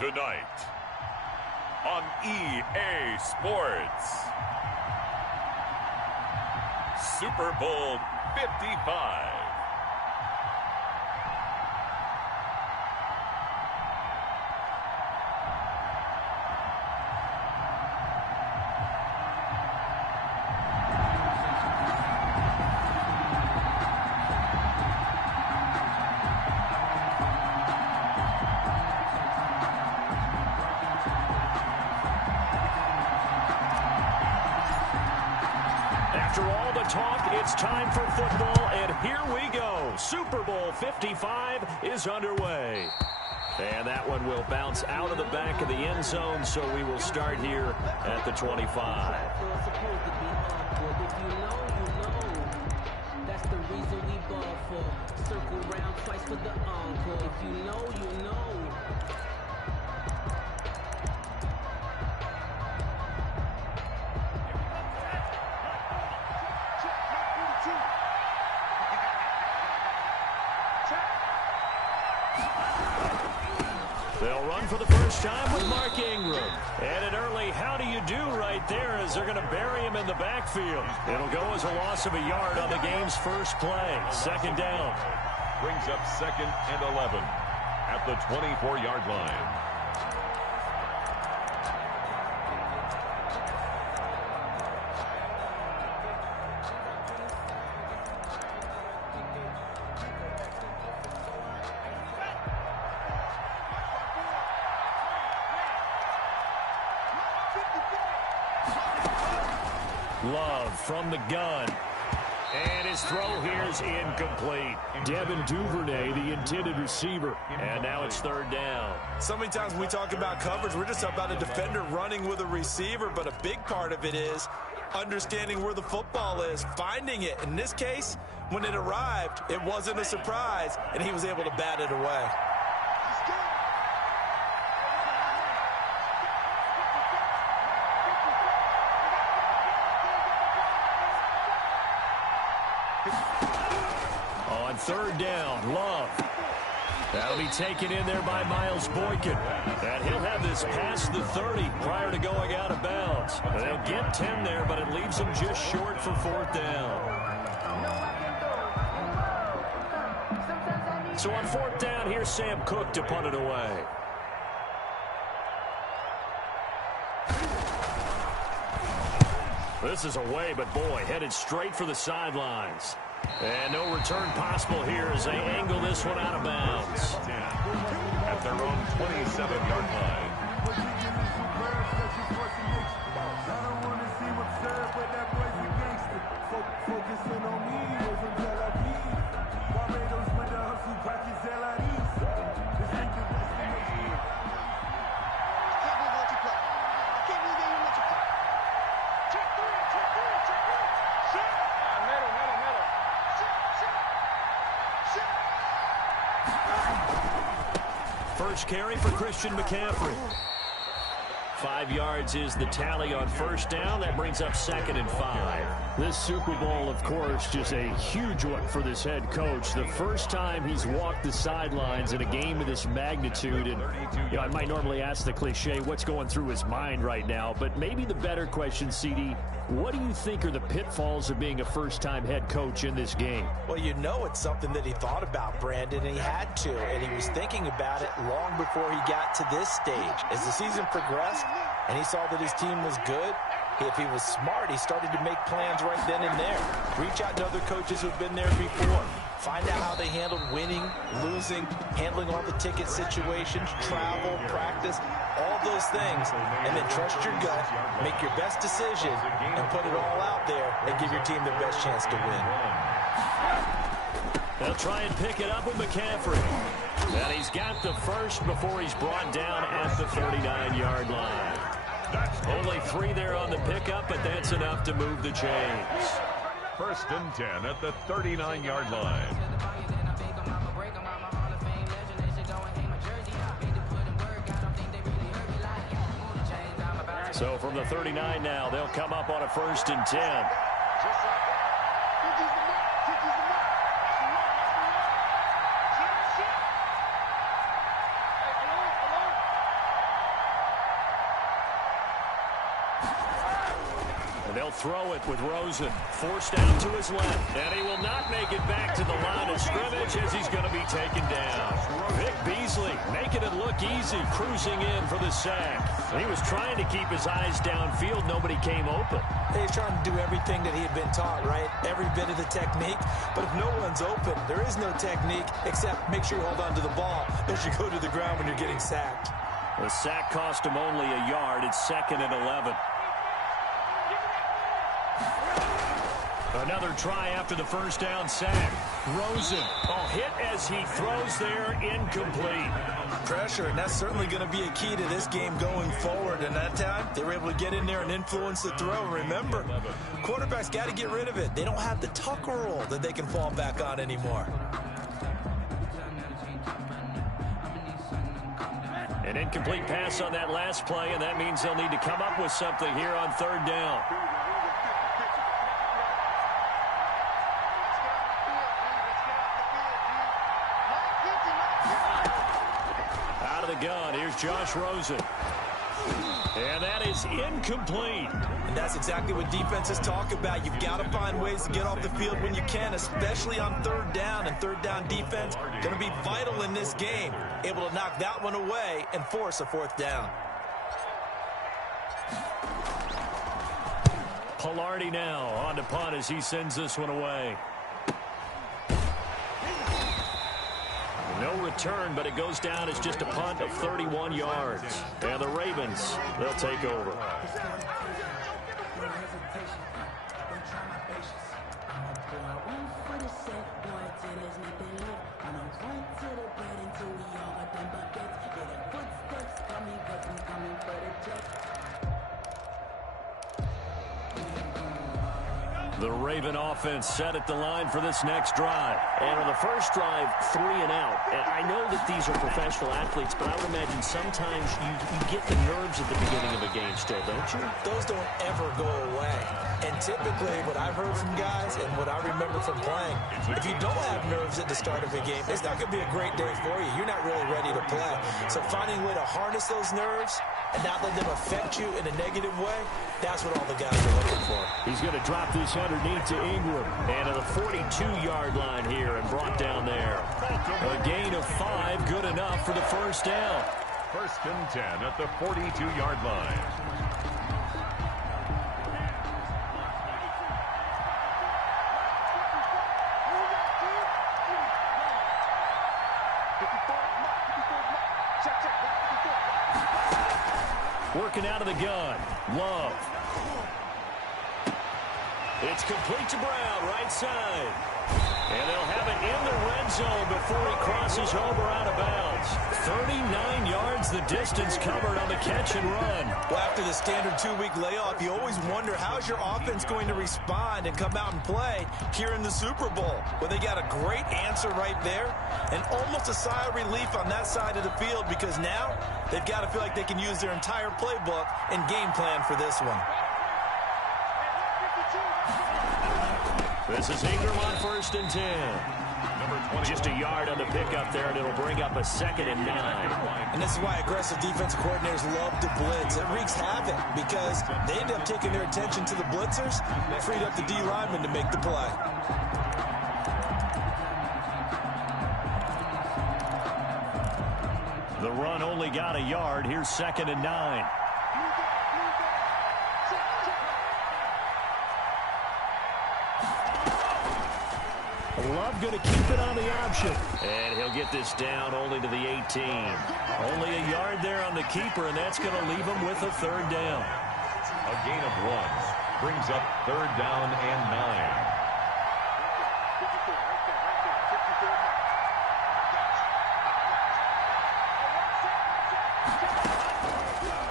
Tonight on EA Sports, Super Bowl 55. After all the talk, it's time for football, and here we go. Super Bowl 55 is underway. And that one will bounce out of the back of the end zone, so we will start here at the 25. That's the reason we ball for. Circle round twice for the encore. If you know, you know. They'll run for the first time with Mark Ingram. And an early how do you do right there as they're going to bury him in the backfield. It'll go as a loss of a yard on the game's first play. Second down. Brings up 2nd and 11 at the 24-yard line. Love from the gun. And his throw here is incomplete. Devin Duvernay, the intended receiver. And now it's third down. So many times when we talk about coverage, we're just about a defender running with a receiver, but a big part of it is understanding where the football is, finding it. In this case, when it arrived, it wasn't a surprise, and he was able to bat it away. On third down, Love. That'll be taken in there by Miles Boykin. And he'll have this past the 30 prior to going out of bounds. They'll get 10 there, but it leaves them just short for fourth down. So on fourth down, here's Sam Cook to punt it away. This is away, but boy, headed straight for the sidelines. And no return possible here as they angle this one out of bounds. At their own 27-yard line. First carry for Christian McCaffrey. 5 yards is the tally on first down. That brings up 2nd and 5. This Super Bowl, of course, just a huge one for this head coach. The first time he's walked the sidelines in a game of this magnitude. And I might normally ask the cliche, what's going through his mind right now? But maybe the better question, CD, what do you think are the pitfalls of being a first-time head coach in this game? Well, you know it's something that he thought about, Brandon, and he had to. And he was thinking about it long before he got to this stage. As the season progressed and he saw that his team was good, if he was smart, he started to make plans right then and there. Reach out to other coaches who've been there before. Find out how they handled winning, losing, handling all the ticket situations, travel, practice, all those things. And then trust your gut, make your best decision, and put it all out there and give your team the best chance to win. They'll try and pick it up with McCaffrey. And he's got the first before he's brought down at the 39-yard line. Only 3 there on the pickup, but that's enough to move the chains. 1st and 10 at the 39-yard line. So from the 39 now, they'll come up on a 1st and 10. They'll throw it with Rosen. Forced out to his left. And he will not make it back to the line of scrimmage as he's going to be taken down. Vic Beasley making it look easy, cruising in for the sack. He was trying to keep his eyes downfield. Nobody came open. He's trying to do everything that he had been taught, right? Every bit of the technique. But if no one's open, there is no technique except make sure you hold on to the ball as you go to the ground when you're getting sacked. The sack cost him only a yard. It's 2nd and 11. Another try after the first down sack. Rosen, hit as he throws there, incomplete. Pressure, and that's certainly going to be a key to this game going forward. And that time, they were able to get in there and influence the throw. Remember, quarterbacks got to get rid of it. They don't have the Tucker rule that they can fall back on anymore. An incomplete pass on that last play, and that means they'll need to come up with something here on 3rd down. Out of the gun, here's Josh Rosen. And that is incomplete. And that's exactly what defenses talk about. You've got to find ways to get off the field when you can, especially on 3rd down. And 3rd down defense going to be vital in this game. Able to knock that one away and force a 4th down. Pilardi now on to punt as he sends this one away. No return, but it goes down as just a punt of 31 yards. And the Ravens, they'll take over. The Raven offense set at the line for this next drive. And on the first drive, 3 and out. And I know that these are professional athletes, but I would imagine sometimes you get the nerves at the beginning of a game still, don't you? Those don't ever go away. And typically, what I've heard from guys and what I remember from playing, if you don't have nerves at the start of a game, it's not going to be a great day for you. You're not really ready to play. So finding a way to harness those nerves and not let them affect you in a negative way, that's what all the guys are looking for. He's going to drop this underneath to Ingram. And to the 42-yard line here and brought down there. A gain of 5, good enough for the first down. 1st and 10 at the 42-yard line. Working out of the gun. Love. It's complete to Brown, right side. And they'll have it in the red zone before he crosses over out of bounds. 39 yards the distance covered on the catch and run. Well, after the standard 2-week layoff, you always wonder how's your offense going to respond and come out and play here in the Super Bowl. Well, they got a great answer right there and almost a sigh of relief on that side of the field because now they've got to feel like they can use their entire playbook and game plan for this one. This is Ingram on 1st and 10. Just a yard on the pickup there, and it'll bring up a 2nd and 9. And this is why aggressive defensive coordinators love to blitz. It wreaks havoc because they end up taking their attention to the blitzers, freed up the D lineman to make the play. The run only got a yard. Here's 2nd and 9. Love going to keep it on the option. And he'll get this down only to the 18. Only a yard there on the keeper, and that's going to leave him with a 3rd down. A gain of 1 brings up 3rd down and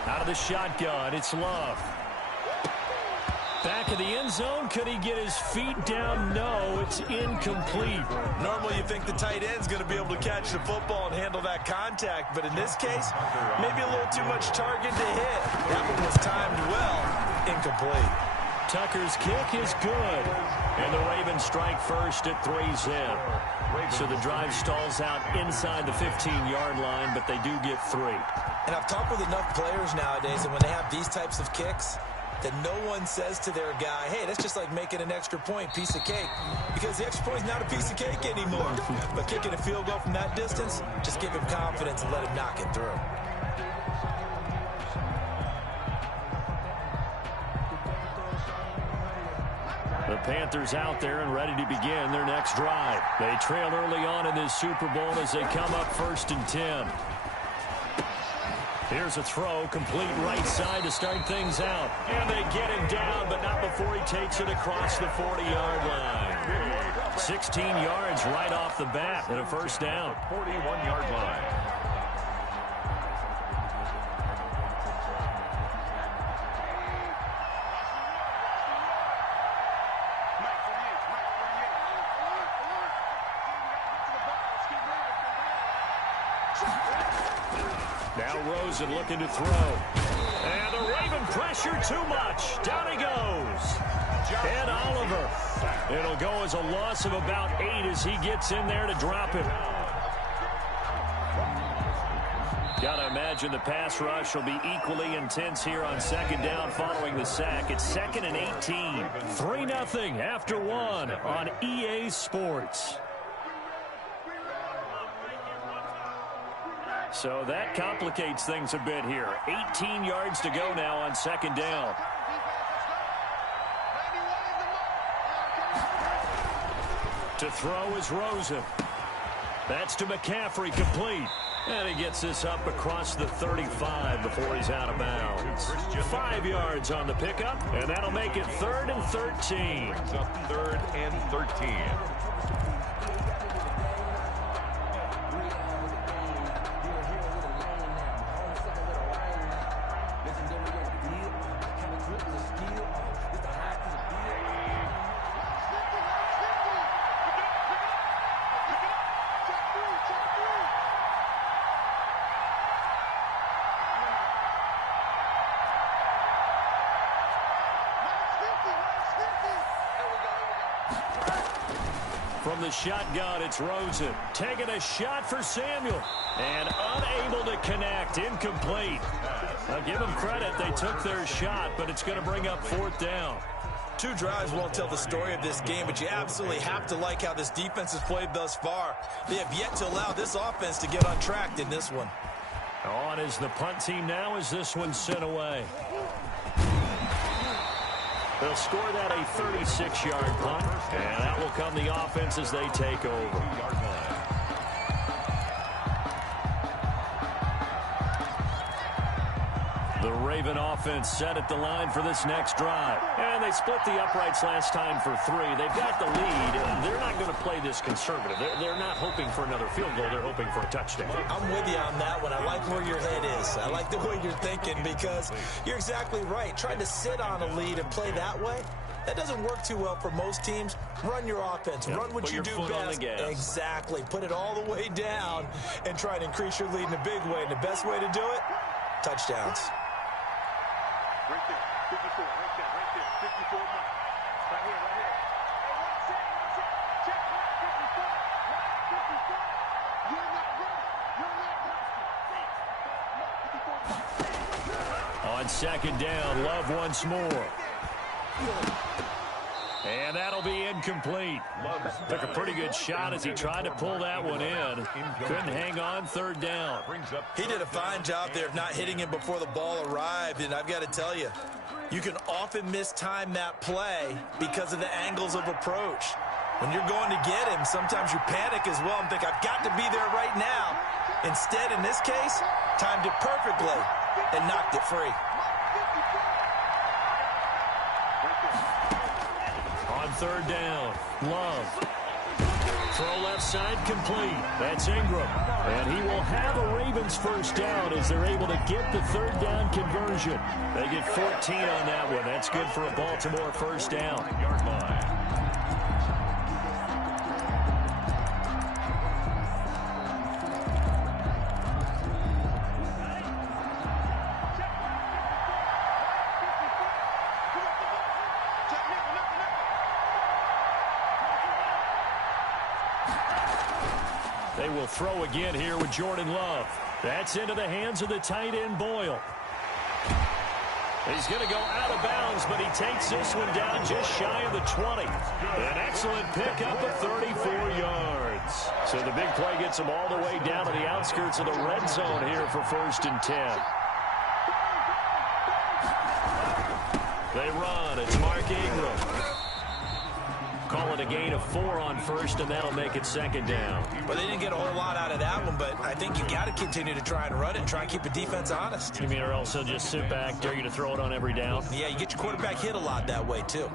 9. Out of the shotgun, it's Love. Back of the end zone, could he get his feet down? No, it's incomplete. Normally you think the tight end's going to be able to catch the football and handle that contact, but in this case, maybe a little too much target to hit. That one was timed well, incomplete. Tucker's kick is good. And the Ravens strike first at 3-zip. So the drive stalls out inside the 15-yard line, but they do get 3. And I've talked with enough players nowadays, and when they have these types of kicks, that no one says to their guy, hey, that's just like making an extra point, piece of cake. Because the extra point is not a piece of cake anymore. But kicking a field goal from that distance, just give him confidence and let him knock it through. The Panthers out there and ready to begin their next drive. They trail early on in this Super Bowl as they come up 1st and 10. Here's a throw, complete right side to start things out. And they get him down, but not before he takes it across the 40-yard line. 16 yards right off the bat and a first down. 41-yard line. Now Rosen looking to throw. And the Raven pressure too much. Down he goes. And Oliver. It'll go as a loss of about 8 as he gets in there to drop him. Got to imagine the pass rush will be equally intense here on 2nd down following the sack. It's 2nd and 18. 3-0 after 1 on EA Sports. So that complicates things a bit here. 18 yards to go now on 2nd down. To throw is Rosen. That's to McCaffrey, complete. And he gets this up across the 35 before he's out of bounds. 5 yards on the pickup, and that'll make it 3rd and 13. 3rd and 13. From the shotgun, it's Rosen. Taking a shot for Samuel. And unable to connect. Incomplete. I'll give them credit. They took their shot, but it's going to bring up 4th down. 2 drives won't tell the story of this game, but you absolutely have to like how this defense has played thus far. They have yet to allow this offense to get untracked in this one. On is the punt team now as this one's sent away. They'll score that a 36-yard punt, and that will come the offense as they take over. The Raven offense set at the line for this next drive. And they split the uprights last time for 3. They've got the lead. They're not going to play this conservative. They're not hoping for another field goal. They're hoping for a touchdown. I'm with you on that one. I like where your head is. I like the way you're thinking because you're exactly right. Trying to sit on a lead and play that way, that doesn't work too well for most teams. Run your offense. Run what you do best. Exactly. Put it all the way down and try and increase your lead in a big way. And the best way to do it, touchdowns. Right there, 54, right there, 54 more. Right here, right here. Hey, watch it, check right 54, right 54. You're not ready, you're not ready. On 2nd down, Love once more. And that'll be incomplete. Took a pretty good shot as he tried to pull that one in. Couldn't hang on 3rd down. He did a fine job there of not hitting him before the ball arrived, and I've got to tell you, you can often mistime that play because of the angles of approach. When you're going to get him, sometimes you panic as well and think, I've got to be there right now. Instead, in this case, timed it perfectly and knocked it free. On 3rd down, Love. Throw left side complete. That's Ingram. And he will have a Ravens first down as they're able to get the 3rd down conversion. They get 14 on that one. That's good for a Baltimore first down. Yard line. They will throw again here with Jordan Love. That's into the hands of the tight end, Boyle. He's going to go out of bounds, but he takes this one down just shy of the 20. An excellent pickup of 34 yards. So the big play gets him all the way down to the outskirts of the red zone here for 1st and 10. They run. It's Mark Ingram. Call it a gain of 4 on 1st, and that'll make it 2nd down. Well, they didn't get a whole lot out of that one, but I think you got to continue to try and run it and try and keep the defense honest. You mean, or else he'll just sit back, dare you to throw it on every down? Yeah, you get your quarterback hit a lot that way, too.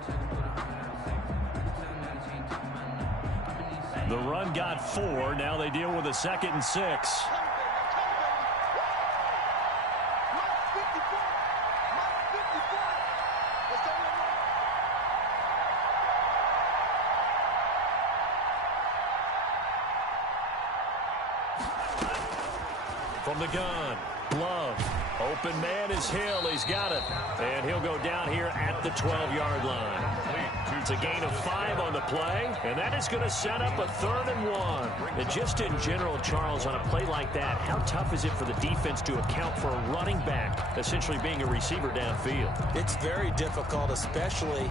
The run got 4. Now they deal with a 2nd and 6. From the gun, Love. Open man is Hill. He's got it. And he'll go down here at the 12-yard line. It's a gain of 5 on the play, and that is going to set up a 3rd and 1. And just in general, Charles, on a play like that, how tough is it for the defense to account for a running back essentially being a receiver downfield? It's very difficult, especially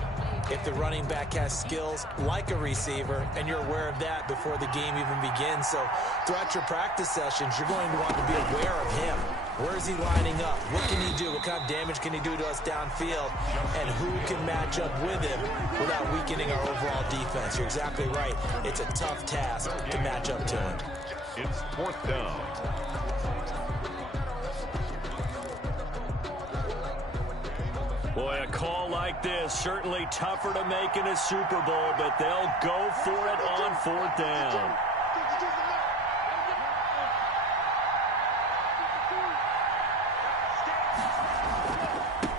if the running back has skills like a receiver, and you're aware of that before the game even begins. So throughout your practice sessions, you're going to want to be aware of him. Where is he lining up? What can he do? What kind of damage can he do to us downfield? And who can match up with him without weakening our overall defense? You're exactly right. It's a tough task to match up to him. It's 4th down. Boy, a call like this, certainly tougher to make in a Super Bowl, but they'll go for it on 4th down.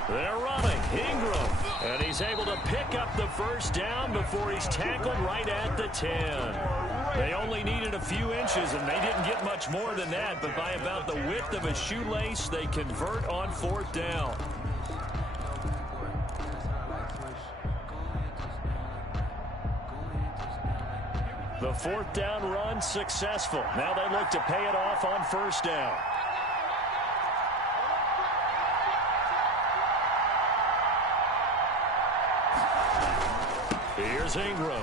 They're running. Ingram. And he's able to pick up the 1st down before he's tackled right at the 10. They only needed a few inches, and they didn't get much more than that, but by about the width of a shoelace, they convert on 4th down. The 4th down run successful. Now they look to pay it off on 1st down. Here's Ingram.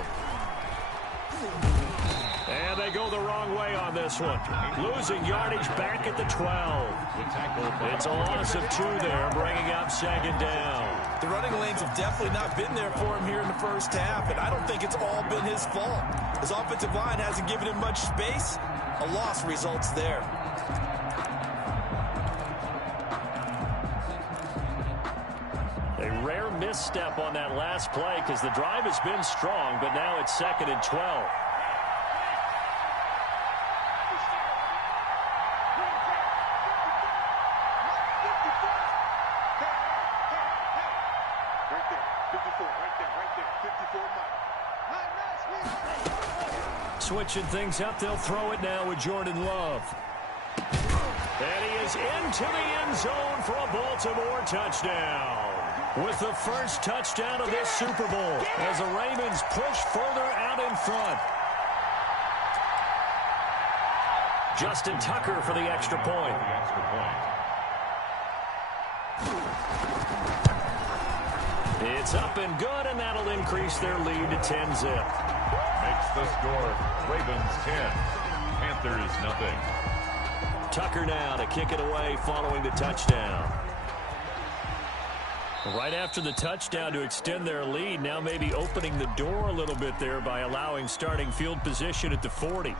And they go the wrong way on this one. Losing yardage back at the 12. It's a loss of 2 there, bringing up 2nd down. The running lanes have definitely not been there for him here in the first half, and I don't think it's all been his fault. His offensive line hasn't given him much space. A loss results there. A rare misstep on that last play because the drive has been strong, but now it's 2nd and 12. Switching things up, they'll throw it now with Jordan Love. And he is into the end zone for a Baltimore touchdown. With the first touchdown of this Super Bowl as the Ravens push further out in front. Justin Tucker for the extra point. It's up and good, and that'll increase their lead to 10-zip. Makes the score Ravens 10, Panthers nothing. Tucker now to kick it away following the touchdown. Right after the touchdown to extend their lead, now maybe opening the door a little bit there by allowing starting field position at the 40.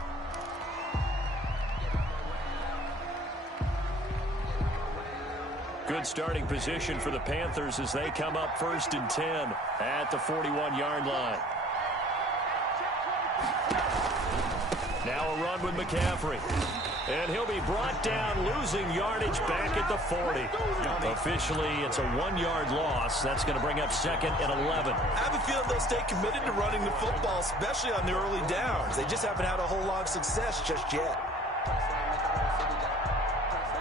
Good starting position for the Panthers as they come up 1st and 10 at the 41-yard line. Now a run with McCaffrey. And he'll be brought down, losing yardage back at the 40. Officially, it's a 1-yard loss. That's going to bring up 2nd and 11. I have a feeling they'll stay committed to running the football, especially on the early downs. They just haven't had a whole lot of success just yet.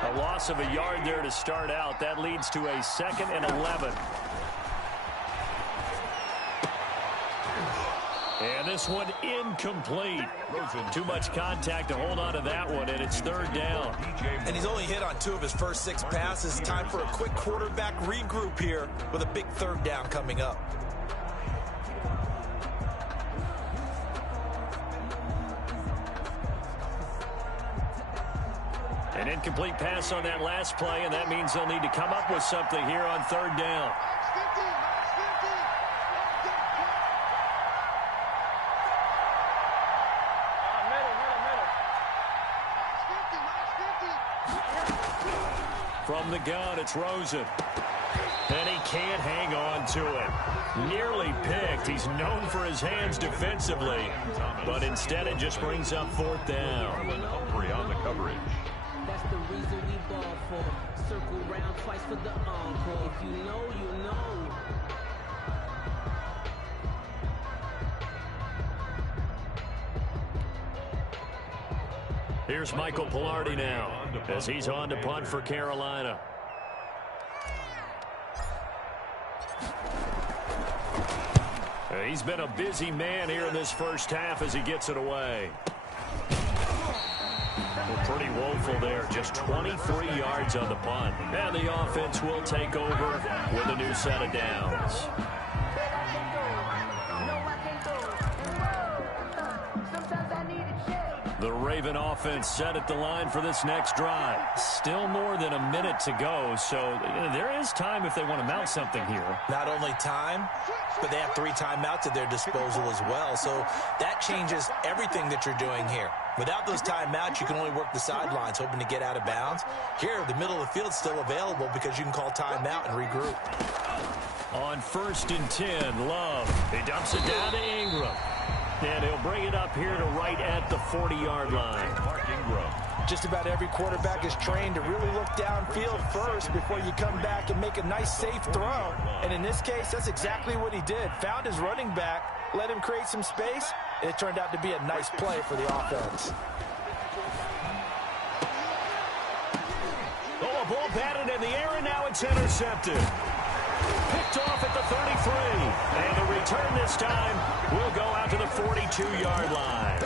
A loss of a yard there to start out. That leads to a 2nd and 11. And this one incomplete. Too much contact to hold on to that one, and it's third down. And he's only hit on 2 of his first 6 passes. Time for a quick quarterback regroup here with a big third down coming up. An incomplete pass on that last play, and that means they'll need to come up with something here on third down. From the gun, it's Rosen. And he can't hang on to it. Nearly picked. He's known for his hands defensively, but instead it just brings up fourth down. Humphrey on the coverage. That's the reason we ball for. Circle round twice for the encore. If you know, you know. Here's Michael Pilardi now as he's on to punt for Carolina. He's been a busy man here in this first half as he gets it away. Well, pretty woeful there. Just 23 yards on the punt. And the offense will take over with a new set of downs. The Raven offense set at the line for this next drive. Still more than a minute to go, so there is time if they want to mount something here. Not only time, but they have 3 timeouts at their disposal as well, so that changes everything that you're doing here. Without those timeouts, you can only work the sidelines, hoping to get out of bounds. Here, the middle of the field's still available because you can call timeout and regroup. On 1st and 10, Love. He dumps it down to Ingram. And he'll bring it up here to right at the 40-yard line. Mark Ingram. Just about every quarterback is trained to really look downfield first before you come back and make a nice, safe throw. And in this case, that's exactly what he did. Found his running back, let him create some space, and it turned out to be a nice play for the offense. Oh, a ball batted in the air, and now it's intercepted. Picked off at the 33. And the return this time will go out to the 42-yard line.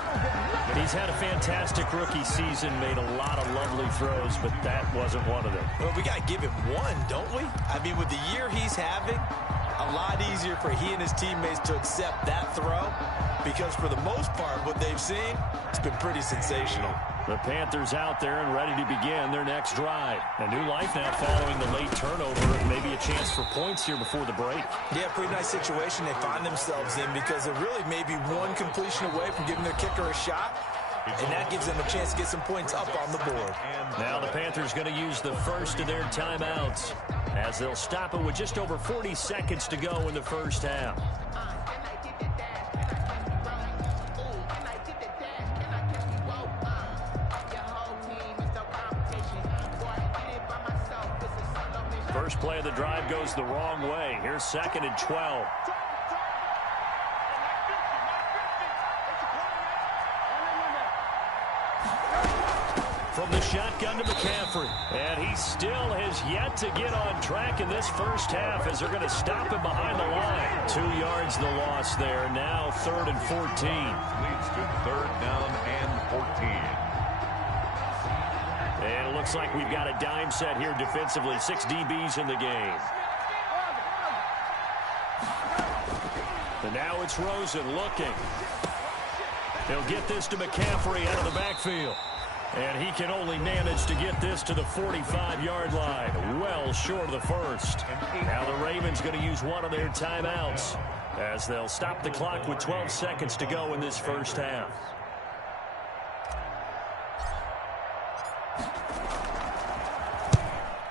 He's had a fantastic rookie season, made a lot of lovely throws, but that wasn't one of them. Well, we got to give him one, don't we? I mean, with the year he's having, a lot easier for he and his teammates to accept that throw because for the most part, what they've seen, it's been pretty sensational. The Panthers out there and ready to begin their next drive. A new life now following the late turnover. Maybe a chance for points here before the break. Yeah, pretty nice situation they find themselves in because they're really maybe one completion away from giving their kicker a shot. And that gives them a chance to get some points up on the board. Now the Panthers going to use the first of their timeouts as they'll stop it with just over 40 seconds to go in the first half. First play of the drive goes the wrong way. Here's 2nd and 12. From the shotgun to McCaffrey. And he still has yet to get on track in this first half as they're going to stop him behind the line. 2 yards the loss there. Now 3rd and 14. Leads to 3rd down and 14. And it looks like we've got a dime set here defensively. 6 DBs in the game. And now it's Rosen looking. He'll get this to McCaffrey out of the backfield. And he can only manage to get this to the 45-yard line. Well short of the first. Now the Ravens going to use one of their timeouts as they'll stop the clock with 12 seconds to go in this first half.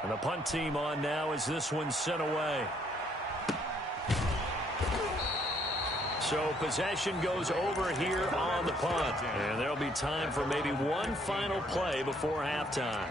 And the punt team on now as this one's sent away. So possession goes over here on the punt. And there'll be time for maybe one final play before halftime.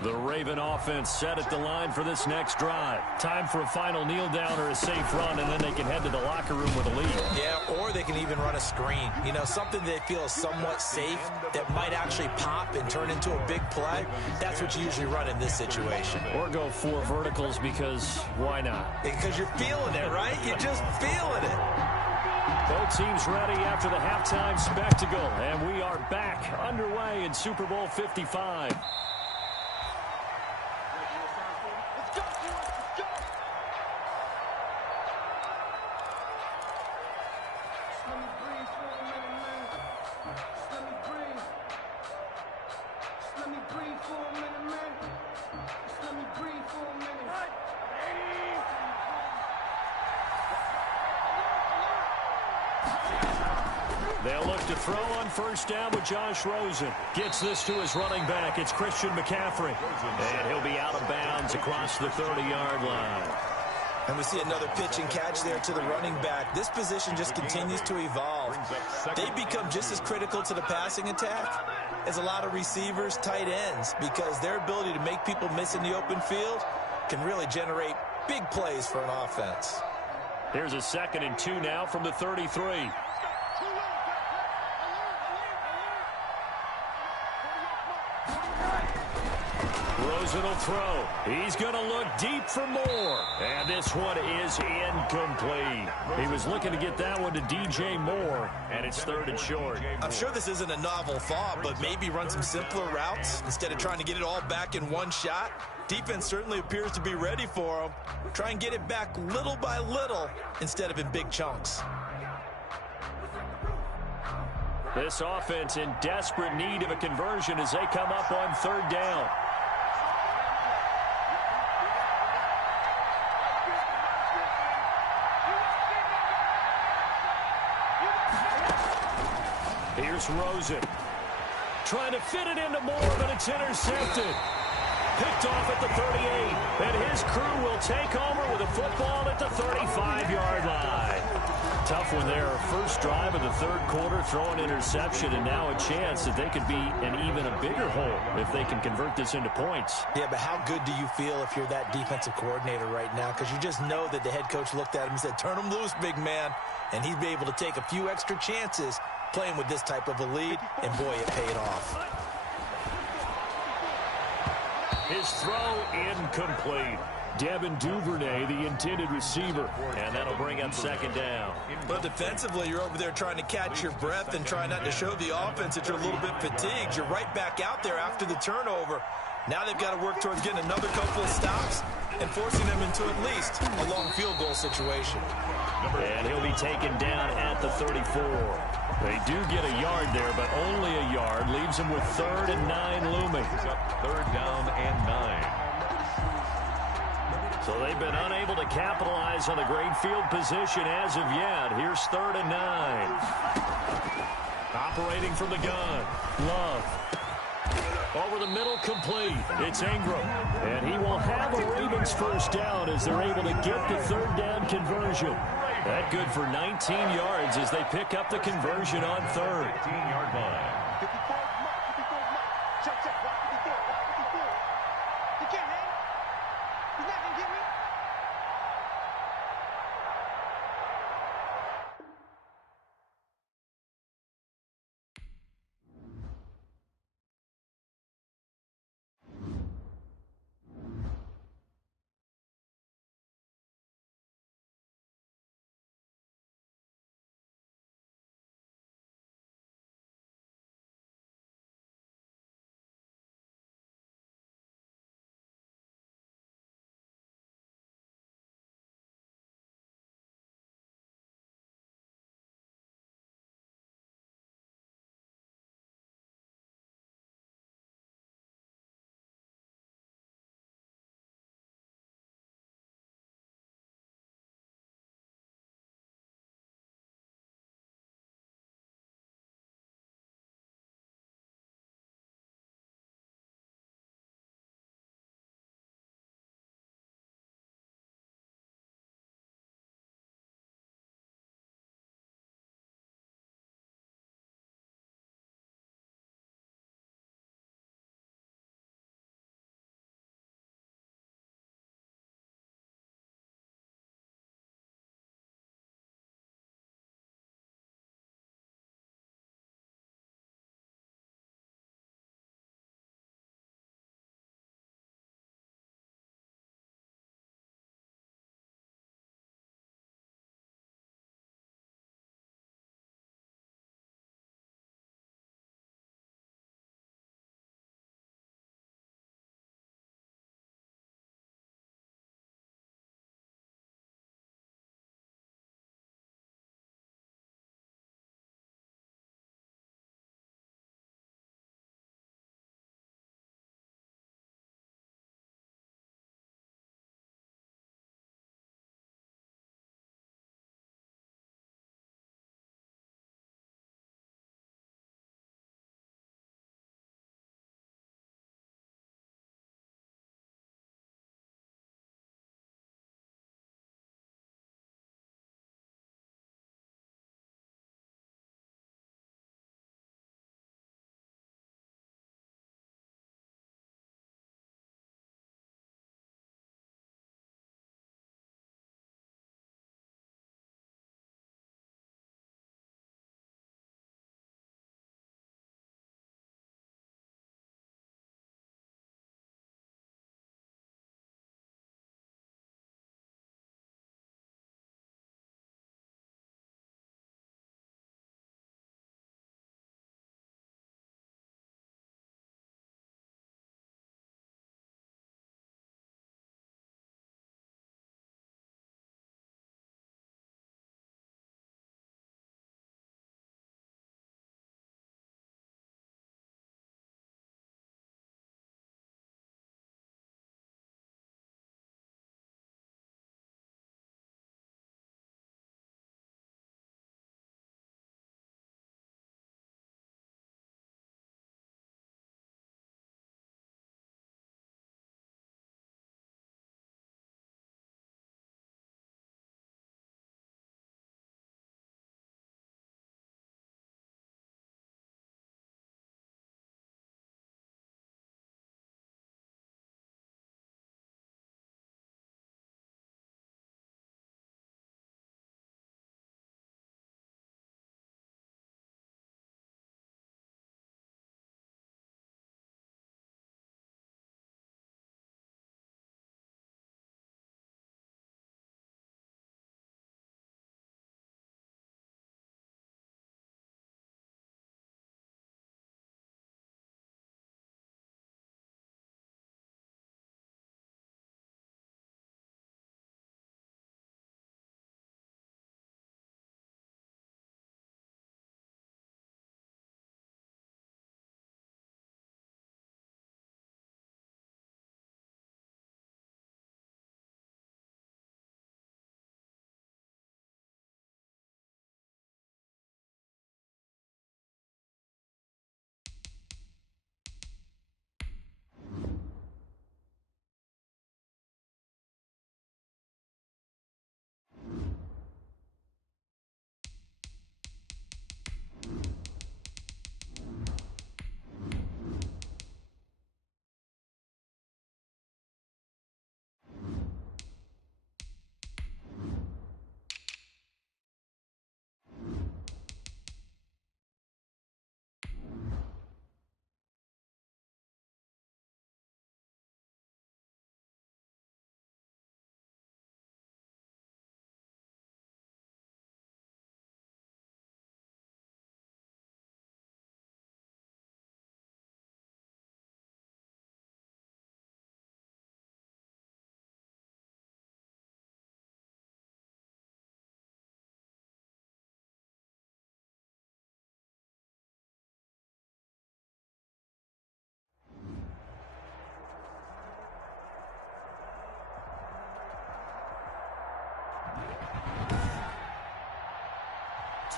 The Raven offense set at the line for this next drive. Time for a final kneel down or a safe run, and then they can head to the locker room with a lead. Yeah, or they can even run a screen. You know, something they feel is somewhat safe that might actually pop and turn into a big play. That's what you usually run in this situation. Or go 4 verticals because why not? Because you're feeling it, right? You're just feeling it. Both teams ready after the halftime spectacle, and we are back underway in Super Bowl 55. They'll look to throw on first down with Josh Rosen. Gets this to his running back. It's Christian McCaffrey. And he'll be out of bounds across the 30-yard line. And we see another pitch and catch there to the running back. This position just continues to evolve. They become just as critical to the passing attack as a lot of receivers, tight ends, because their ability to make people miss in the open field can really generate big plays for an offense. Here's a 2nd and 2 now from the 33. Rosen will throw. He's going to look deep for more. And this one is incomplete. He was looking to get that one to DJ Moore, and it's 3rd and short. I'm sure this isn't a novel thought, but maybe run some simpler routes instead of trying to get it all back in one shot. Defense certainly appears to be ready for him. Try and get it back little by little instead of in big chunks. This offense in desperate need of a conversion as they come up on 3rd down. Here's Rosen. Trying to fit it into Moore, but it's intercepted. Picked off at the 38. And his crew will take over with a football at the 35-yard line. Tough one there. First drive of the 3rd quarter, throw an interception, and now a chance that they could be in even a bigger hole if they can convert this into points. Yeah, but how good do you feel if you're that defensive coordinator right now? Because you just know that the head coach looked at him and said, turn him loose, big man. And he'd be able to take a few extra chances playing with this type of a lead, and boy, it paid off. His throw incomplete. Devin Duvernay, the intended receiver, and that'll bring up 2nd down. But defensively, you're over there trying to catch your breath and try not to show the offense that you're a little bit fatigued. You're right back out there after the turnover. Now they've got to work towards getting another couple of stops and forcing them into at least a long field goal situation. And he'll be taken down at the 34. They do get a yard there, but only a yard. Leaves them with 3rd and 9 looming. 3rd down and 9. So they've been unable to capitalize on the great field position as of yet. Here's 3rd and 9. Operating from the gun. Love. Over the middle, complete. It's Ingram. And he will have a Ravens first down as they're able to get the 3rd down conversion. That good for 19 yards as they pick up the conversion on 3rd. 15-yard line.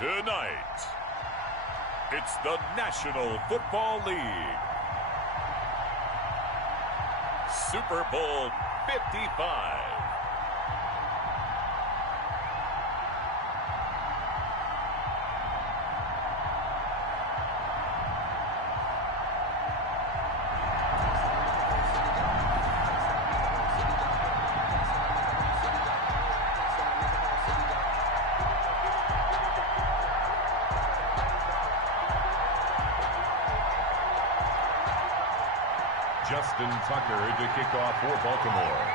Tonight, it's the National Football League. Super Bowl 55. Justin Tucker to kick off for Baltimore.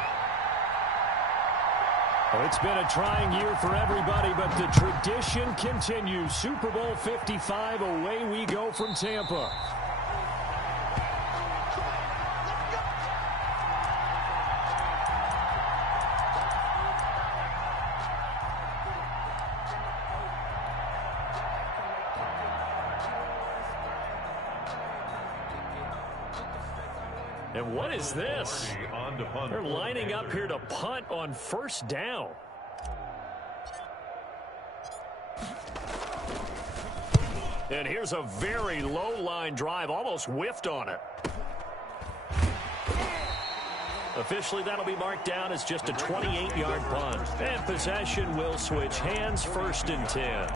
Well, it's been a trying year for everybody, but the tradition continues. Super Bowl 55, away we go from Tampa. And what is this? They're lining up here to punt on first down. And here's a very low line drive, almost whiffed on it. Officially, that'll be marked down as just a 28-yard punt. And possession will switch hands, 1st and 10.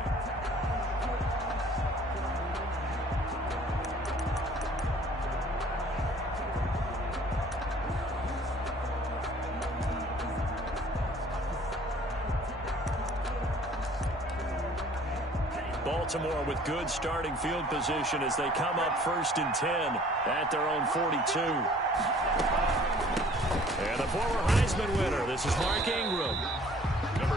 Baltimore with good starting field position as they come up 1st and 10 at their own 42. And a former Heisman winner. This is Mark Ingram.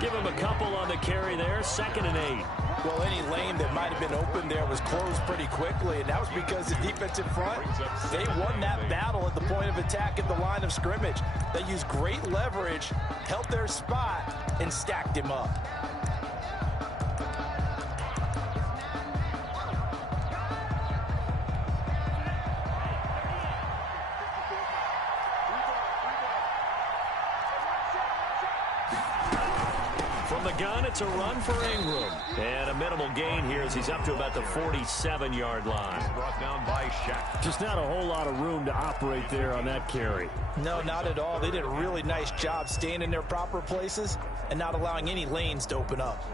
Give him a couple on the carry there. 2nd and 8. Well, any lane that might have been open there was closed pretty quickly, and that was because the defensive front, they won that battle at the point of attack at the line of scrimmage. They used great leverage, held their spot, and stacked him up. From the gun, it's a run for Ingram. And a minimal gain here as he's up to about the 47-yard line. Brought down by Shaq. Just not a whole lot of room to operate there on that carry. No, not at all. They did a really nice job staying in their proper places and not allowing any lanes to open up.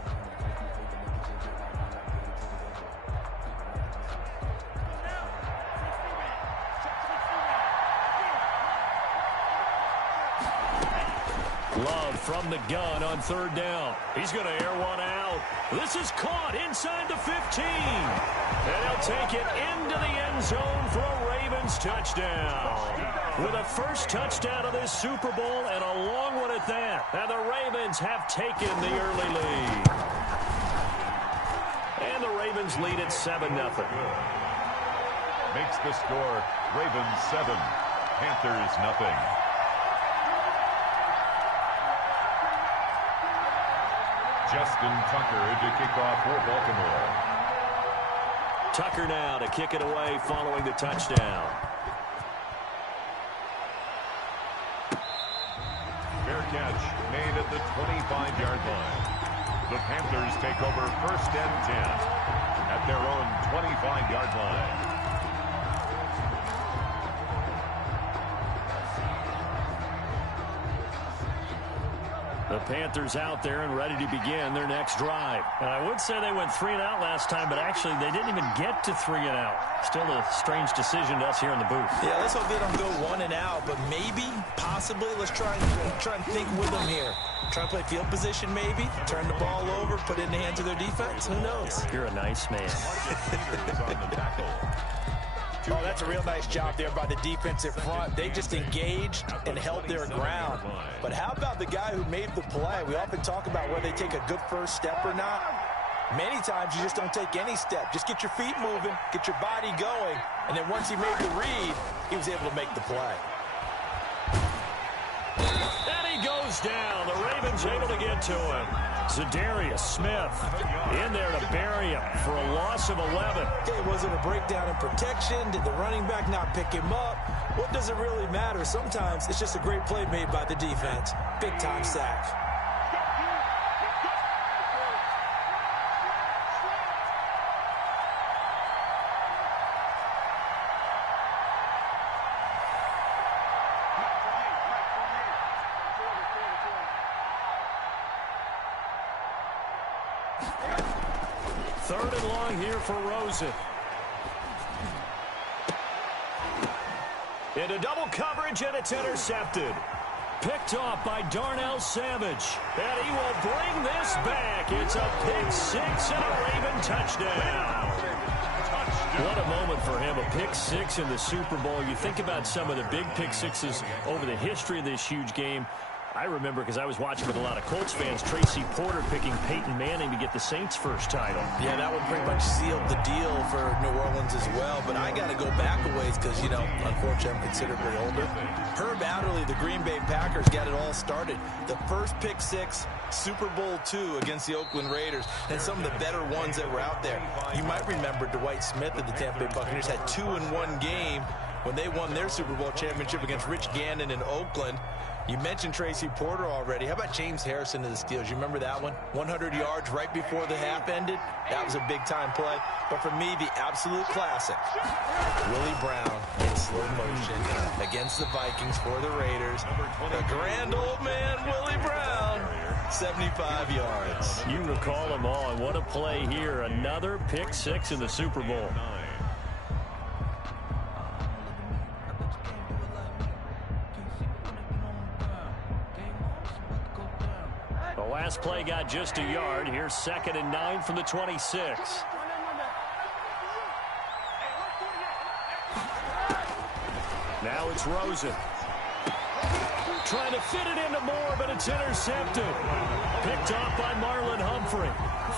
Love from the gun on 3rd down. He's going to air one out. This is caught inside the 15. And he'll take it into the end zone for a Ravens touchdown. With a first touchdown of this Super Bowl and a long one at that. And the Ravens have taken the early lead. And the Ravens lead at 7-0. Makes the score Ravens 7, Panthers nothing. Justin Tucker to kick off for Baltimore. Tucker now to kick it away following the touchdown. Fair catch made at the 25-yard line. The Panthers take over 1st and 10 at their own 25-yard line. The Panthers out there and ready to begin their next drive. And I would say they went 3 and out last time, but actually they didn't even get to 3 and out. Still a strange decision to us here in the booth. Yeah, let's hope they don't go 1 and out, but maybe, possibly, let's try and think with them here. Try and play field position maybe, turn the ball over, put it in the hands of their defense. Who knows? You're a nice man. Oh, that's a real nice job there by the defensive front. They just engaged and held their ground. But how about the guy who made the play? We often talk about whether they take a good first step or not. Many times you just don't take any step. Just get your feet moving, get your body going, and then once he made the read, he was able to make the play. And he goes down. The Ravens able to get to him. Za'Darius Smith in there to bury him for a loss of 11. Okay, was it a breakdown in protection? Did the running back not pick him up? What does it really matter? Sometimes it's just a great play made by the defense. Big-time sack. Third and long here for Rosen. Into double coverage, and it's intercepted. Picked off by Darnell Savage. And he will bring this back. It's a pick six and a Raven touchdown. What a moment for him, a pick six in the Super Bowl. You think about some of the big pick sixes over the history of this huge game. I remember, because I was watching with a lot of Colts fans, Tracy Porter picking Peyton Manning to get the Saints' first title. Yeah, that one pretty much sealed the deal for New Orleans as well. But I got to go back a ways because, you know, unfortunately I'm considerably older. Herb Adderley, the Green Bay Packers, got it all started. The first pick six, Super Bowl II against the Oakland Raiders, and some of the better ones that were out there. You might remember Dwight Smith of the Tampa Bay Buccaneers had 2 in one game when they won their Super Bowl championship against Rich Gannon in Oakland. You mentioned Tracy Porter already. How about James Harrison of the Steelers? You remember that one? 100 yards right before the half ended. That was a big-time play. But for me, the absolute classic, Willie Brown in slow motion against the Vikings for the Raiders. The grand old man, Willie Brown, 75 yards. You recall them all, and what a play here. Another pick six in the Super Bowl. The last play got just a yard. Here's 2nd and 9 from the 26. Now it's Rosen. Trying to fit it into Moore, but it's intercepted. Picked off by Marlon Humphrey.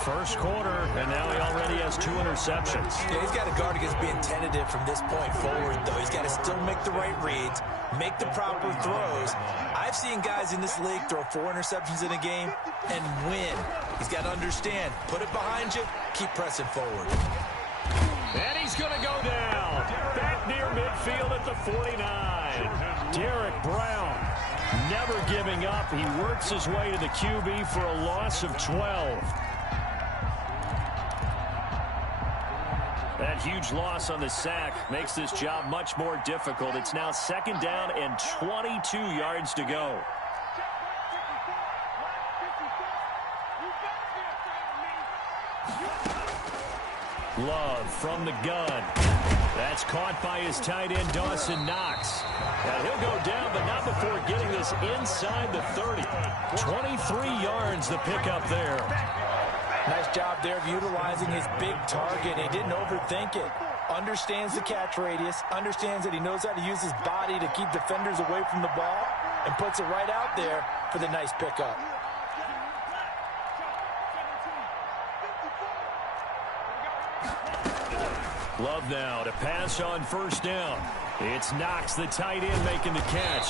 First quarter, and now he already has 2 interceptions. Yeah, he's got to guard against being tentative from this point forward, though. He's got to still make the right reads, make the proper throws. I've seen guys in this league throw 4 interceptions in a game and win. He's got to understand, put it behind you, keep pressing forward. And he's going to go down. Back near midfield at the 49. Derek Brown, never giving up. He works his way to the QB for a loss of 12. That huge loss on the sack makes this job much more difficult. It's now 2nd down and 22 yards to go. Love from the gun. That's caught by his tight end, Dawson Knox. And he'll go down, but not before getting this inside the 30. 23 yards the pickup there. Nice job there of utilizing his big target. He didn't overthink it. Understands the catch radius, understands that he knows how to use his body to keep defenders away from the ball, and puts it right out there for the nice pickup. Love now to pass on 1st down. It's Knox, the tight end, making the catch.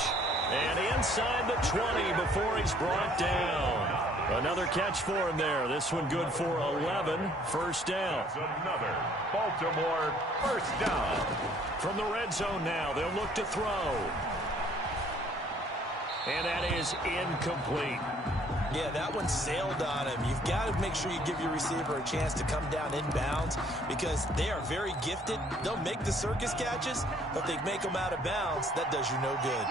And inside the 20 before he's brought down. Another catch for him there. This one good for 11. 1st down. It's another Baltimore 1st down. From the red zone now, they'll look to throw. And that is incomplete. Yeah, that one sailed on him. You've got to make sure you give your receiver a chance to come down inbounds because they are very gifted. They'll make the circus catches, but if they make them out of bounds, that does you no good.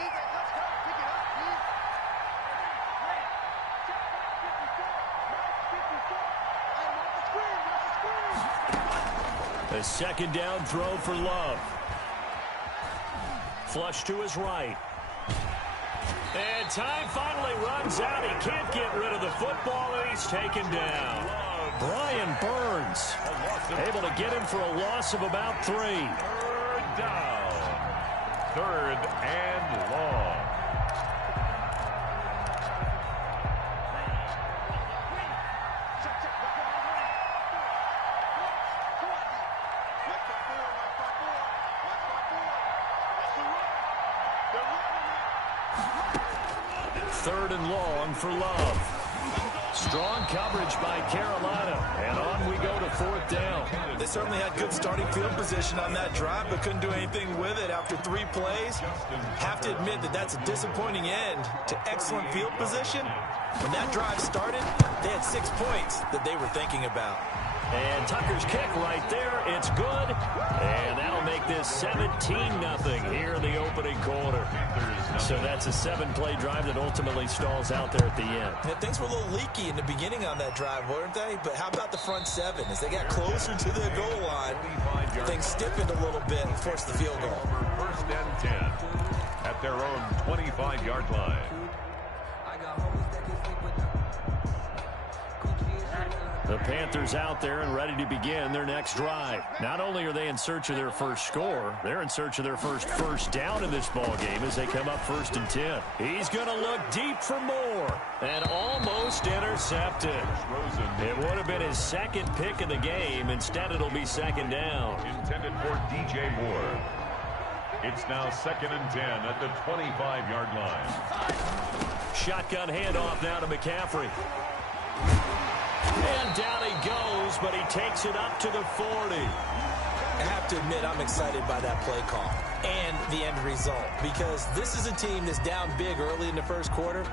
A 2nd down throw for Love. Flush to his right. And time finally runs out. He can't get rid of the football, and he's taken down. Brian Burns able to get him for a loss of about 3. 3rd down. 3rd and long. Third and long for Love. Strong coverage by Carolina. And on we go to 4th down. They certainly had good starting field position on that drive, but couldn't do anything with it after 3 plays. Have to admit that that's a disappointing end to excellent field position. When that drive started, they had 6 points that they were thinking about. And Tucker's kick right there. It's good. And that'll make this 17-0 here in the opening quarter. So that's a 7-play drive that ultimately stalls out there at the end. Yeah, things were a little leaky in the beginning on that drive, weren't they? But how about the front seven? As they got closer to the goal line, things stiffened a little bit and forced the field goal. First and 10 at their own 25-yard line. The Panthers out there and ready to begin their next drive. Not only are they in search of their first score, they're in search of their first down in this ball game as they come up 1st and 10. He's going to look deep for more and almost intercepted. It would have been his second pick of the game. Instead, it'll be 2nd down. Intended for DJ Moore. It's now 2nd and 10 at the 25-yard line. Shotgun handoff now to McCaffrey. And down he goes, but he takes it up to the 40. I have to admit, I'm excited by that play call and the end result, because this is a team that's down big early in the first quarter,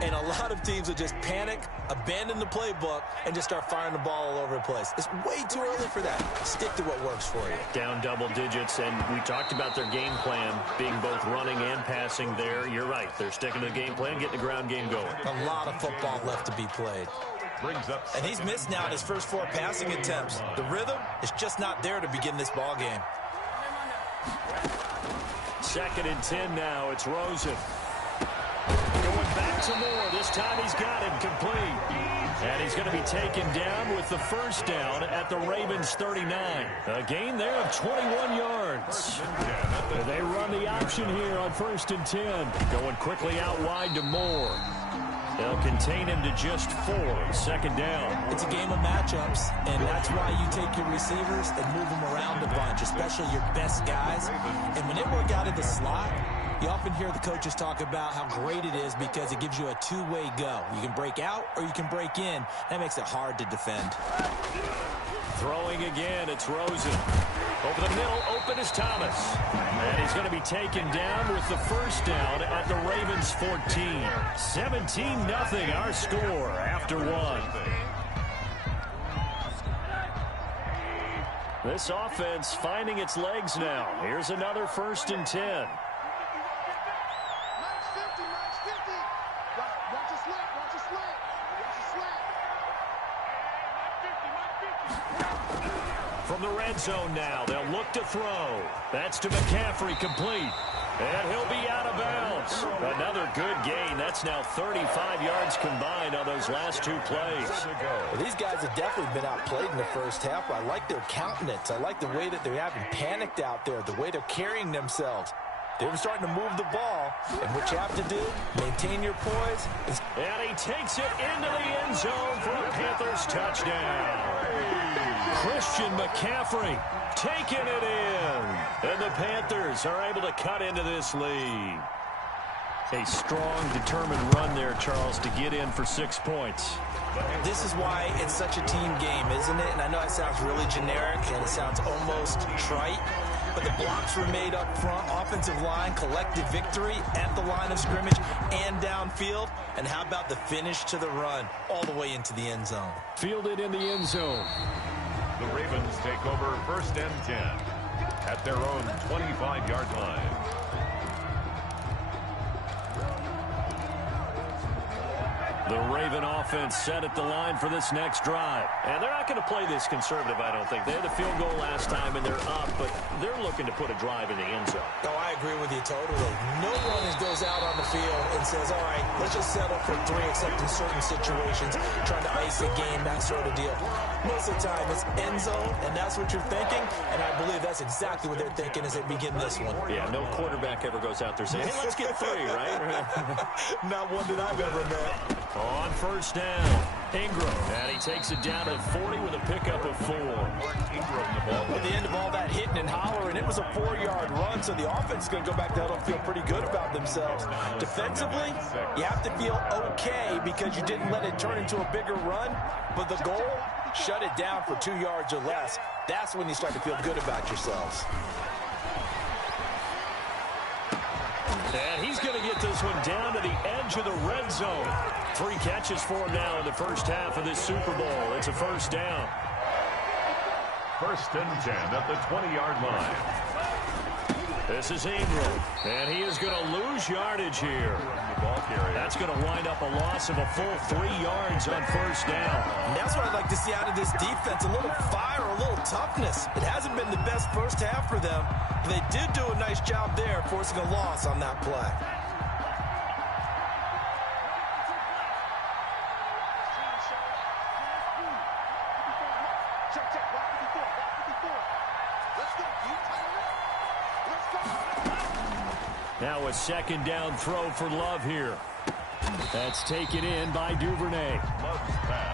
and a lot of teams will just panic, abandon the playbook, and just start firing the ball all over the place. It's way too early for that. Stick to what works for you. Down double digits, and we talked about their game plan being both running and passing there. You're right. They're sticking to the game plan, getting the ground game going. A lot of football left to be played. Brings up, and he's missed now in his first 4 passing attempts. The rhythm is just not there to begin this ball game. 2nd and 10 now. It's Rosen. Going back to Moore. This time he's got him complete. And he's going to be taken down with the 1st down at the Ravens 39. A gain there of 21 yards. They run the option here on 1st and 10. Going quickly out wide to Moore. They'll contain him to just 4. 2nd down. It's a game of matchups, and that's why you take your receivers and move them around a bunch, especially your best guys. And when they work out of the slot, you often hear the coaches talk about how great it is because it gives you a two-way go. You can break out or you can break in. That makes it hard to defend. Throwing again, it's Rosen. Over the middle, open is Thomas. And he's going to be taken down with the 1st down at the Ravens 14. 17-0 our score after 1. This offense finding its legs now. Here's another 1st and 10. From the red zone now, they'll look to throw. That's to McCaffrey, complete. And he'll be out of bounds. Another good gain. That's now 35 yards combined on those last 2 plays. Well, these guys have definitely been outplayed in the first half. I like their countenance. I like the way that they're having panicked out there, the way they're carrying themselves. They're starting to move the ball, and what you have to do, maintain your poise. And he takes it into the end zone for a Panthers touchdown. Christian McCaffrey taking it in. And the Panthers are able to cut into this lead. A strong, determined run there, Charles, to get in for 6 points. This is why it's such a team game, isn't it? And I know it sounds really generic and it sounds almost trite, but the blocks were made up front. Offensive line collected victory at the line of scrimmage and downfield. And how about the finish to the run all the way into the end zone? Fielded in the end zone. The Ravens take over 1st and 10 at their own 25-yard line. The Raven offense set at the line for this next drive. And they're not going to play this conservative, I don't think. They had the field goal last time, and they're up, but they're looking to put a drive in the end zone. Oh, I agree with you totally. No one goes out on the field and says, all right, let's just settle for 3, except in certain situations, trying to ice a game, that sort of deal. Most of the time, it's end zone, and that's what you're thinking, and I believe that's exactly what they're thinking as they begin this one. Yeah, no quarterback ever goes out there saying, hey, let's get 3, right? Not one that I've ever met. On 1st down, Ingram. And he takes it down to 40 with a pickup of 4. At the end of all that hitting and hollering, it was a 4-yard run, so the offense is going to go back to huddle and feel pretty good about themselves. Defensively, you have to feel okay because you didn't let it turn into a bigger run, but the goal, shut it down for 2 yards or less. That's when you start to feel good about yourselves. And he's going to get this one down to the edge of the red zone. 3 catches for him now in the first half of this Super Bowl. It's a 1st down. First and 10 at the 20-yard line. This is Ingram, and he is going to lose yardage here. That's going to wind up a loss of a full 3 yards on first down. And that's what I'd like to see out of this defense, a little fire, a little toughness. It hasn't been the best first half for them, but they did do a nice job there forcing a loss on that play. Now a second down throw for Love here. That's taken in by Duvernay.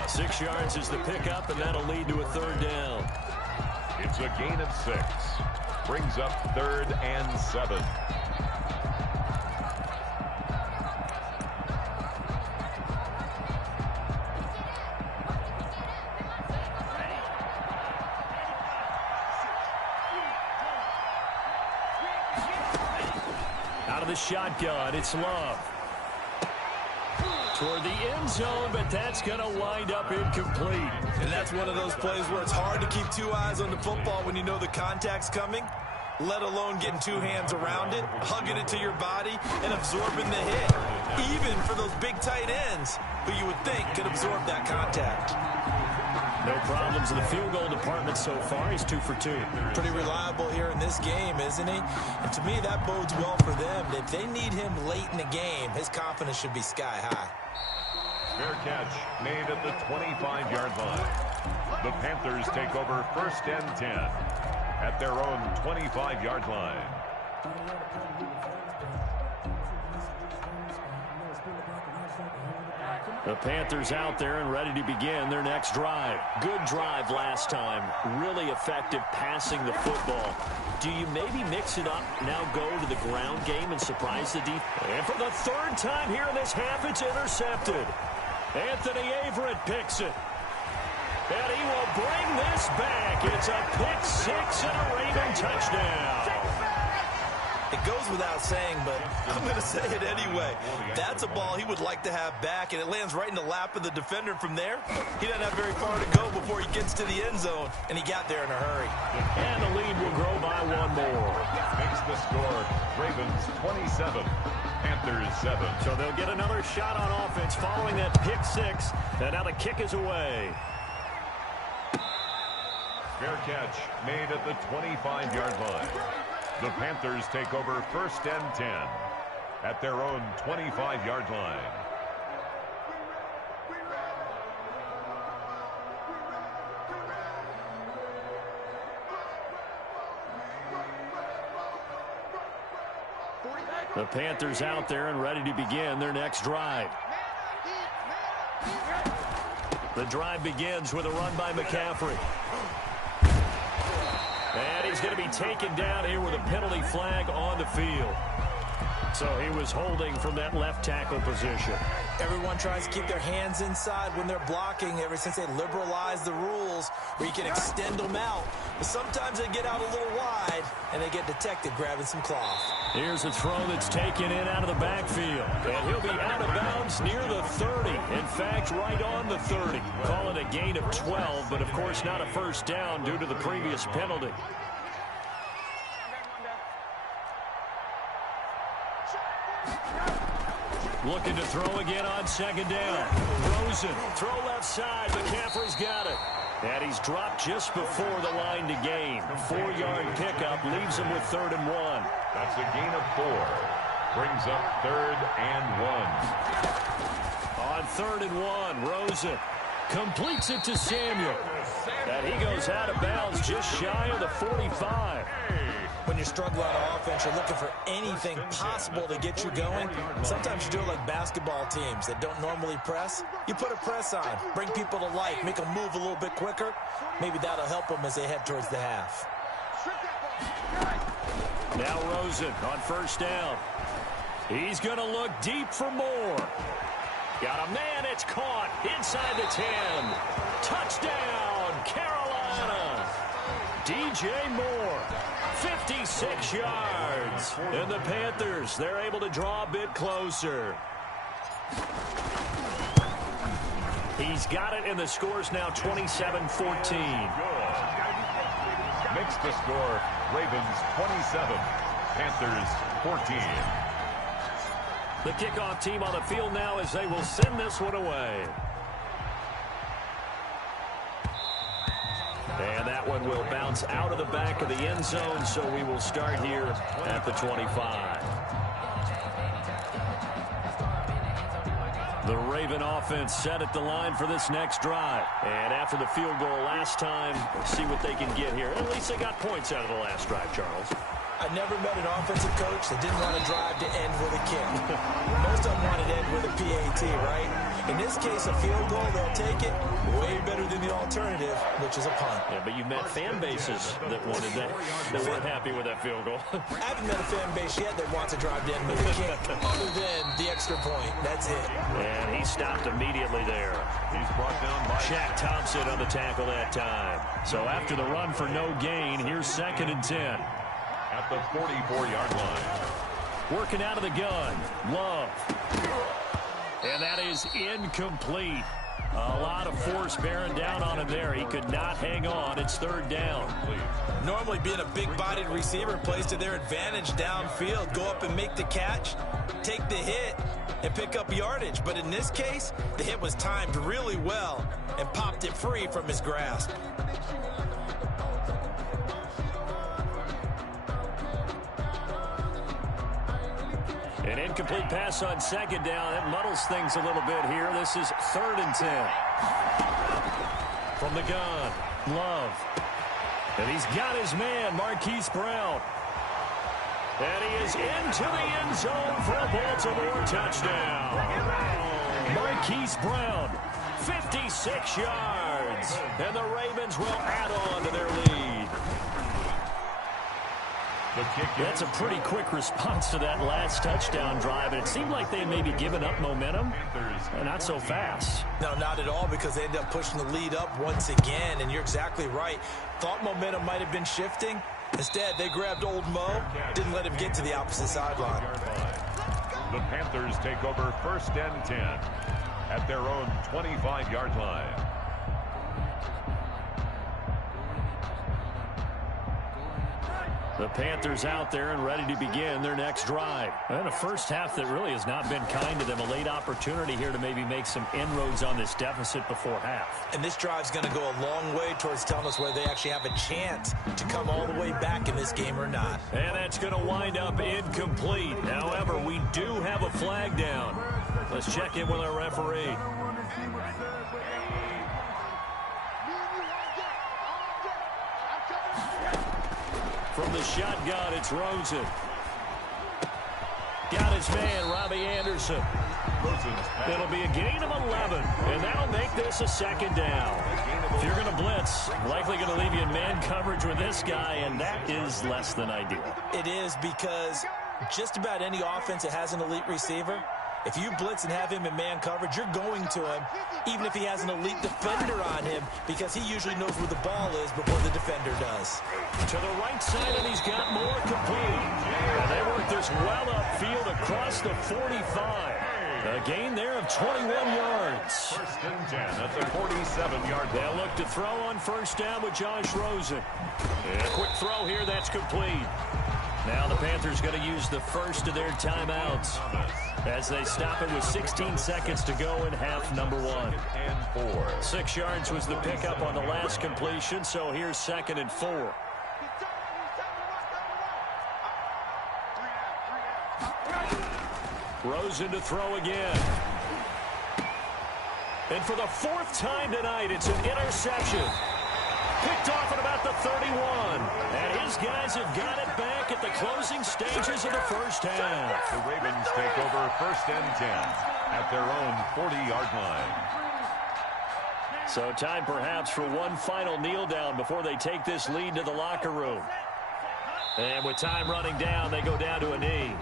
6 yards is the pickup, and that'll lead to a third down. It's a gain of 6. Brings up 3rd and 7. Out of the shotgun, it's Love. Toward the end zone, but that's going to wind up incomplete. And that's one of those plays where it's hard to keep 2 eyes on the football when you know the contact's coming, let alone getting 2 hands around it, hugging it to your body, and absorbing the hit. Even for those big tight ends who you would think could absorb that contact. No problems in the field goal department so far. He's 2 for 2. Pretty reliable here in this game, isn't he? And to me, that bodes well for them. If they need him late in the game, his confidence should be sky high. Fair catch made at the 25-yard line. The Panthers take over first and 10 at their own 25-yard line. The Panthers out there and ready to begin their next drive. Good drive last time. Really effective passing the football. Do you maybe mix it up, now go to the ground game and surprise the defense? And for the 3rd time here in this half, it's intercepted. Anthony Averett picks it. And he will bring this back. It's a pick 6 and a Raven touchdown. It goes without saying, but I'm going to say it anyway. That's a ball he would like to have back, and it lands right in the lap of the defender from there. He doesn't have very far to go before he gets to the end zone, and he got there in a hurry. And the lead will grow by 1 more. Makes the score Ravens 27, Panthers 7. So they'll get another shot on offense following that pick 6, and now the kick is away. Fair catch made at the 25-yard line. The Panthers take over first and 10 at their own 25-yard line. The Panthers out there and ready to begin their next drive. The drive begins with a run by McCaffrey. And he's going to be taken down here with a penalty flag on the field. So he was holding from that left tackle position. Everyone tries to keep their hands inside when they're blocking ever since they liberalized the rules where you can extend them out. But sometimes they get out a little wide and they get detected grabbing some cloth. Here's a throw that's taken in out of the backfield. And he'll be out of bounds near the 30. In fact, right on the 30. Call it a gain of 12, but of course not a first down due to the previous penalty. Looking to throw again on second down. Rosen, throw left side. McCaffrey's got it. And he's dropped just before the line to gain. 4-yard pickup leaves him with 3rd and 1. That's a gain of 4. Brings up 3rd and 1. On 3rd and 1, Rosen completes it to Samuel. And he goes out of bounds just shy of the 45. When you're struggling on offense, you're looking for anything possible to get you going. Sometimes you do it like basketball teams that don't normally press. You put a press on, bring people to life, make them move a little bit quicker. Maybe that'll help them as they head towards the half. Now Rosen on first down. He's going to look deep for more. Got a man, it's caught inside the 10. Touchdown, Carolina. DJ Moore, 56 yards. And the Panthers, they're able to draw a bit closer. He's got it, and the score's now 27-14. Makes the score Ravens 27, Panthers 14. The kickoff team on the field now as they will send this one away. And that one will bounce out of the back of the end zone, so we will start here at the 25. The Raven offense set at the line for this next drive. And after the field goal last time, see what they can get here. At least they got points out of the last drive, Charles. I never met an offensive coach that didn't want to drive to end with a kick. Most of them want to end with a PAT, right? In this case, a field goal, they'll take it way better than the alternative, which is a punt. Yeah, but you met fan bases that wanted that weren't happy with that field goal. I haven't met a fan base yet that wants to drive to end with a kick, other than the extra point. That's it. And he stopped immediately there. He's brought down by Shaq Thompson on the tackle that time. So after the run for no gain, here's 2nd and 10. at the 44-yard line. Working out of the gun. Love. And that is incomplete. A lot of force bearing down on him there. He could not hang on. It's 3rd down. Normally being a big-bodied receiver plays to their advantage downfield. Go up and make the catch, take the hit, and pick up yardage. But in this case, the hit was timed really well and popped it free from his grasp. An incomplete pass on 2nd down. That muddles things a little bit here. This is 3rd and 10. From the gun, Love. And he's got his man, Marquise Brown. And he is into the end zone for a Baltimore touchdown. Marquise Brown, 56 yards. And the Ravens will add on to their lead. That's a pretty quick response to that last touchdown drive. And it seemed like they may be giving up momentum. Not so fast. No, not at all, because they ended up pushing the lead up once again. And you're exactly right. Thought momentum might have been shifting. Instead, they grabbed old Mo, didn't let him get to the opposite sideline. The Panthers take over 1st and 10 at their own 25-yard line. The Panthers out there and ready to begin their next drive. And a first half that really has not been kind to them. A late opportunity here to maybe make some inroads on this deficit before half. And this drive's going to go a long way towards telling us whether they actually have a chance to come all the way back in this game or not. And that's going to wind up incomplete. However, we do have a flag down. Let's check in with our referee. From the shotgun, it's Rosen. Got his man, Robbie Anderson. It'll be a gain of 11, and that'll make this a 2nd down. If you're going to blitz, likely going to leave you in man coverage with this guy, and that is less than ideal. It is, because just about any offense that has an elite receiver, if you blitz and have him in man coverage, you're going to him, even if he has an elite defender on him, because he usually knows where the ball is before the defender does. To the right side, and he's got more complete. And they work this well upfield across the 45. A gain there of 21 yards. 1st and 10 at the 47-yard line. They'll look to throw on 1st down with Josh Rosen. And a quick throw here, that's complete. Now the Panthers going to use the first of their timeouts as they stop it with 16 seconds to go in half number 1. 6 yards was the pickup on the last completion, so here's 2nd and 4. Rosen to throw again. And for the 4th time tonight, it's an interception. Picked off at about the 31. And his guys have got it back at the closing stages of the first half. The Ravens take over 1st and 10 at their own 40-yard line. So time perhaps for one final kneel down before they take this lead to the locker room. And with time running down, they go down to a knee.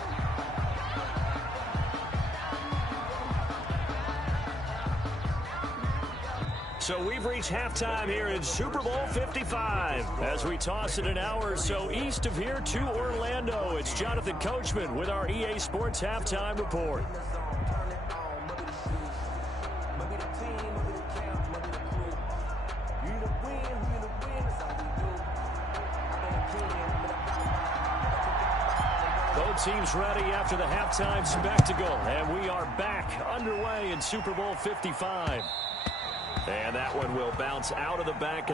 So we've reached halftime here in Super Bowl 55. As we toss it an hour or so east of here to Orlando, it's Jonathan Coachman with our EA Sports Halftime Report. teams ready after the halftime spectacle. And we are back underway in Super Bowl 55. And that one will bounce out of the back.